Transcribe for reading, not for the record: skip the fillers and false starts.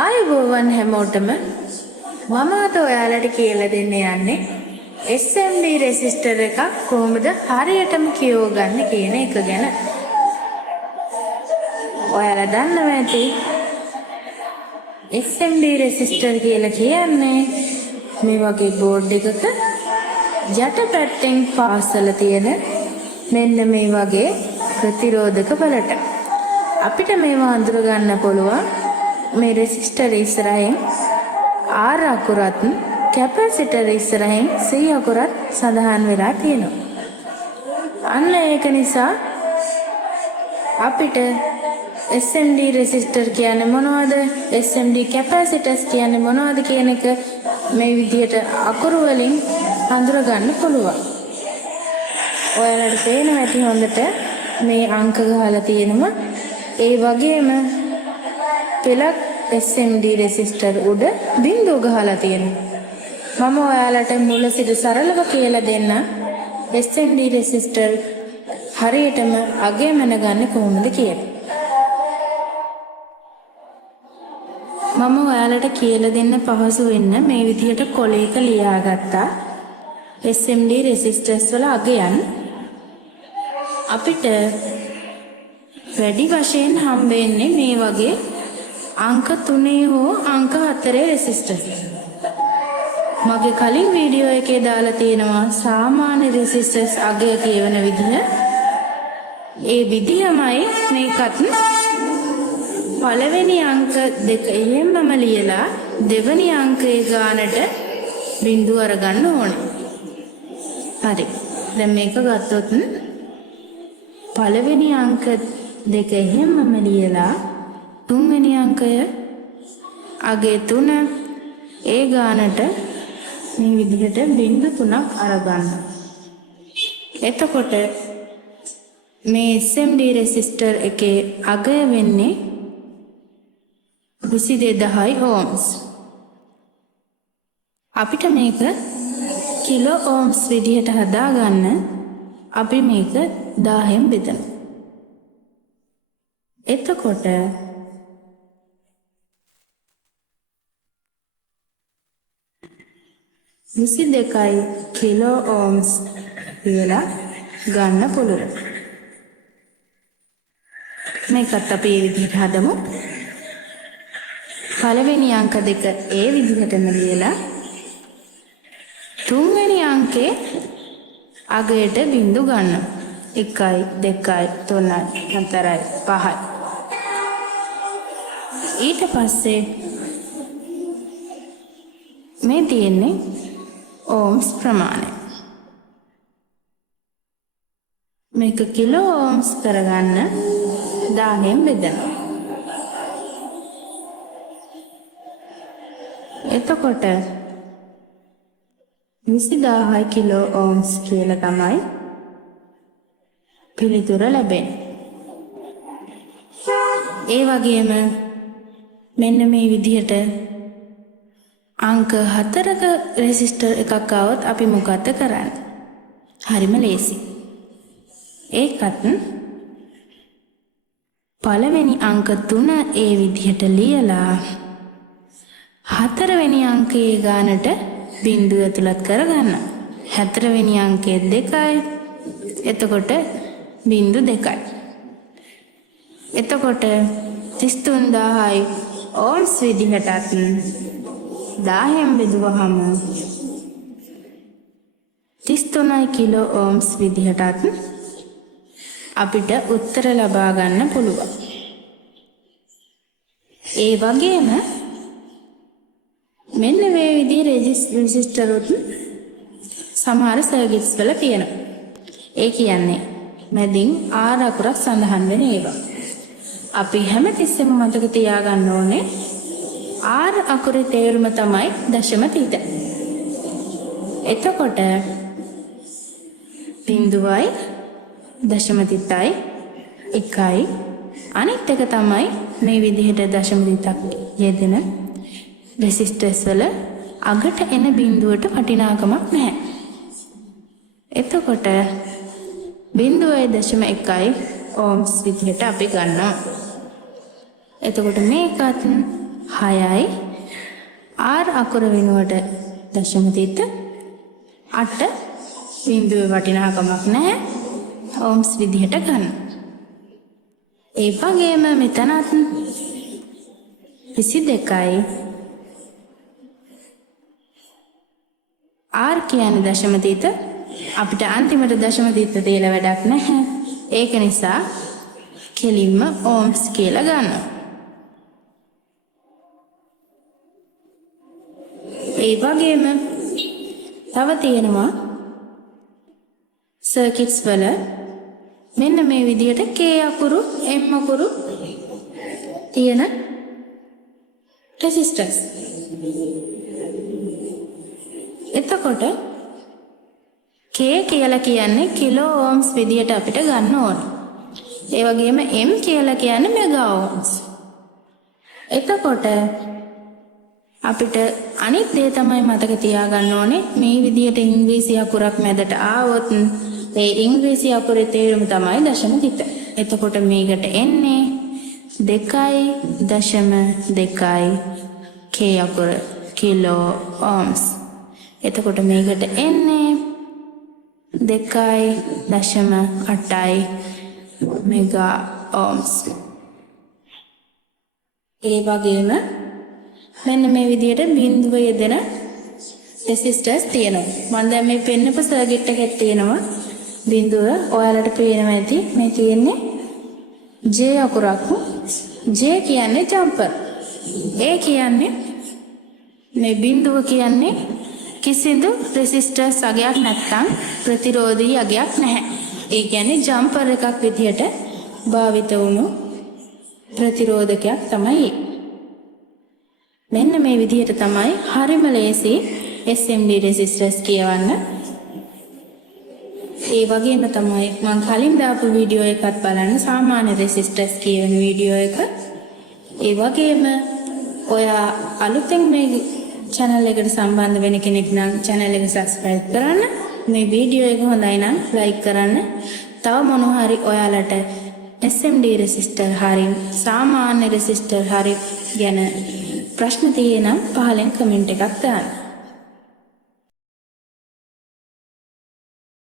ආයුබෝවන් හැමෝටම මම අද ඔයාලට කියලා දෙන්න යන්නේ SMD රෙසිස්ටර් එකක් කොහොමද හරියටම කියවගන්න කියන එක ගැන. ඔයාලා දන්නවා ඇති SMD රෙසිස්ටර් කියලා කියන්නේ මේ වගේ බෝඩ් එකක යටපැත්තෙන් පාසල තියෙන මෙන්න මේ වගේ ප්‍රතිරෝධක වලට අපිට මේවා අඳුර ගන්න පුළුවන්. මේ රෙසිස්ටර් ඉස්සරහින් R අකුරත් කැපැසිටර් ඉස්සරහින් C අකුරත් සඳහන් වෙලා තියෙනවා. අන්න ඒක නිසා අපිට SMD රෙසිස්ටර් කියන්නේ මොනවද? SMD කැපැසිටර්ස් කියන්නේ මොනවද කියන එක මේ විදිහට අකුරු වලින් අඳුර ගන්න පුළුවන්. ඔයාලට පේනවා ඇති හොඳට මේ අංක ගහලා තියෙනවා. ඒ වගේම පෙළක් SMD රෙසිස්ටර් උඩ බිංදුව ගහලා තියෙනවා. මම ඔයාලට මුල සිට සරලව කියලා දෙන්න SMD රෙසිස්ටර් හරියටම අගය මැනගන්නේ කොහොමද කියලා. මම ඔයාලට කියලා දෙන්න පහසු වෙන්න මේ විදිහට කොලයක ලියාගත්තා SMD රෙසිස්ටර්ස් වල අගයන්. අපිට වැඩි වශයෙන් හම්බෙන්නේ මේ වගේ අංක 3 හෝ අංක 4 රෙසිස්ටර්ස්. මගේ කලින් වීඩියෝ එකේ දාලා තියෙනවා සාමාන්‍ය රෙසිස්ටර්ස් අගය කියවන විදිහ. ඒ විදිහමයි මේකත් පළවෙනි අංක දෙක එහෙමම ලියලා දෙවෙනි අංකයේ ගානට බිංදුව අරගන්න ඕනේ. හරි. දැන් මේක ගත්තොත් පළවෙනි අංක දෙක එහෙමම ලියලා තුන්වෙනි අංකය අගේ 3 ඒ ගානට මේ විදිහට බිංදු 3ක් අරගන්න. එතකොට මේ SMD රෙසිස්ටර් එකේ අගය වෙන්නේ 22 ohms. අපිට මේක කිලෝ ohms විදිහට හදාගන්න අපි මේක 1000න් බෙදමු. එතකොට 22 කිලෝ ohms කියලා ගන්න පුළුවන්. මේකත් අපි මේ විදිහට හදමු. පළවෙනි අංක දෙක ඒ විදිහටම ලියලා තුන්වෙනි අංකේ අගයට බිංදු ගන්න. 1 2 3 4 5. ඊට පස්සේ මේ තියෙන්නේ ohms ප්‍රමාණය. මේක කිලෝ ohms කරගන්න 1000න් බෙදනවා. එතකොට 20000 කිලෝ ohms කියලා තමයි පිළිතුර ලැබෙන්නේ. ඒ වගේම මෙන්න මේ විදිහට අංක 4ක රෙසිස්ටර් එකක් આવොත් අපි මොකද කරන්නේ? හරිම ලේසි. ඒකත් පළවෙනි අංක 3 ඒ විදිහට ලියලා 4 වෙනි අංකයේ ගානට බිංදුව ඇතුළත් කරගන්න. 4 වෙනි අංකයේ 2යි. එතකොට බිංදු 2යි. එතකොට 33000යි ohms විදිහටත් 1000න් බෙදුවහම 33 කිලෝ ohms විදිහටත් අපිට උත්තර ලබා ගන්න පුළුවන්. ඒ වගේම මෙන්න මේ විදිහේ රෙසිස්ටර් උත් සමහර සර්කිට්ස් වල තියෙනවා. ඒ කියන්නේ මැදින් R අකුරක් සඳහන් වෙන ඒවා. අපි හැමතිස්සෙම මතක තියාගන්න ඕනේ R අකුරේ තේරුම තමයි දශම තිත. එතකොට බිංදුවයි දශම තිතයි 1යි අනිත් එක තමයි මේ විදිහට දශම තිතක් යෙදෙන රෙසිස්ටර්ස් වල අගට එන බිංදුවට වටිනාකමක් නැහැ. එතකොට 0.1 ohms විදිහට අපි ගන්නවා. එතකොට මේකත් 6යි. R අකුර වෙනුවට දශම තිත 8 බිඳුවේ වටිනාකමක් නැහැ. ඕම්ස් විදිහට ගන්න. ඒ වගේම මෙතනත් 22යි. R කියන්නේ දශම තිත. අපිට අන්තිමට දශම තිත දාලා වැඩක් නැහැ. ඒක නිසා කෙලින්ම ඕම්ස් කියලා ගන්නවා. ඒ වගේම තව තියෙනවා සර්කිට්ස් වල මෙන්න මේ විදිහට K අකුරු M අකුරු තියෙන රෙසිස්ටර්ස්. එතකොට K කියලා කියන්නේ කිලෝ ඕම්ස් විදිහට අපිට ගන්න ඕනේ. ඒ වගේම M කියලා කියන්නේ මෙගා ඕම්ස්. එතකොට අපිට අනිත් දේ තමයි මතක තියාගන්න ඕනේ මේ විදිහට ඉංග්‍රීසි අකුරක් මැදට ආවොත් ඒ ඉංග්‍රීසි අකුරේ තේරුම තමයි දශම තිත. එතකොට මේකට එන්නේ 2.2 K අකුර කිලෝ ඕම්ස්. එතකොට මේකට එන්නේ 2.8 මෙගා ඕම්ස්. ඒ වගේම මෙන්න මේ විදිහට බිඳුව යෙදෙන රෙසිස්ටර්ස් තියෙනවා. මම දැන් මේ පෙන්නපු සර්කිට් එකක් තියෙනවා. බිඳුව ඔයාලට පේනවා ඇති. මේ තියෙන්නේ J අකුරක්. J කියන්නේ ජම්පර්. A කියන්නේ මේ බිඳුව කියන්නේ කිසිදු රෙසිස්ටර්ස් අගයක් නැත්නම් ප්‍රතිරෝධී අගයක් නැහැ. ඒ කියන්නේ ජම්පර් එකක් විදිහට භාවිත වුණු ප්‍රතිරෝධකයක් තමයි. මෙන්න මේ විදිහට තමයි හරිම ලේසි SMD රෙසිස්ටර්ස් කියවන්න. ඒ වගේම තමයි මම කලින් දාපු වීඩියෝ එකත් බලන්න සාමාන්‍ය රෙසිස්ටර්ස් කියවන වීඩියෝ එක. ඒ වගේම ඔයා අලුතෙන් මේ channel එකට සම්බන්ධ වෙන කෙනෙක් නම් channel එක subscribe කරන්න. මේ වීඩියෝ එක හොඳයි නම් like කරන්න. තව මොනවා හරි ඔයාලට SMD රෙසිස්ටර් හරි සාමාන්‍ය රෙසිස්ටර් හරි ගැන ප්‍රශ්න තියෙනම් පහලෙන් කමෙන්ට් එකක් දාන්න.